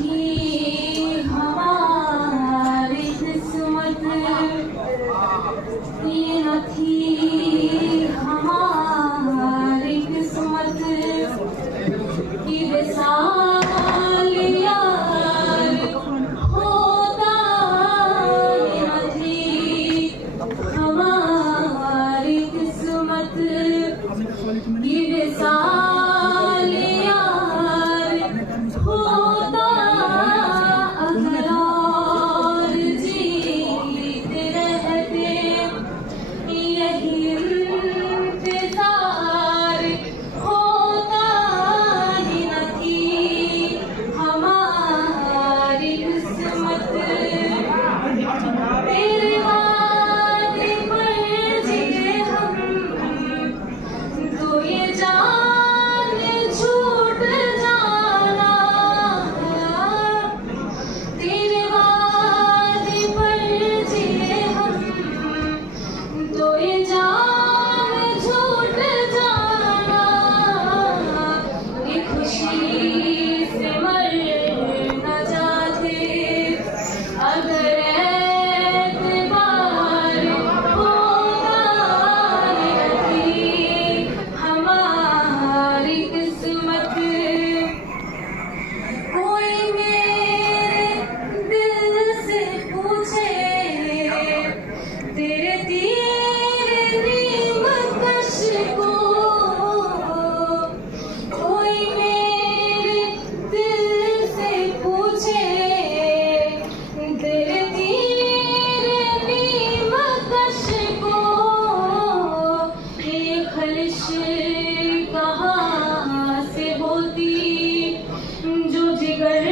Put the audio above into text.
थी हमारी किस्मत, ये न थी हमारी किस्मत कि विशाल यार होता, ये न थी हमारी किस्मत कि विशाल यार होता। अगर और जीते रहते यही इंतजार होता, ये न थी हमारी किस्मत। तेरे वादे पर जिए हम, तो ये जान छूट जाना। तेरे वादे पर जिए हम, तो ये जान छूट जाना। ये खुशी से मर न जाते अगर एतबार होता, ये न थी हमारी किस्मत। कोई मेरे दिल से पूछे तेरे तीर नीम कश को, कोई मेरे दिल से पूछे तेरे तीर नीम कश को, ये खलिश कहाँ से होती जो जिगर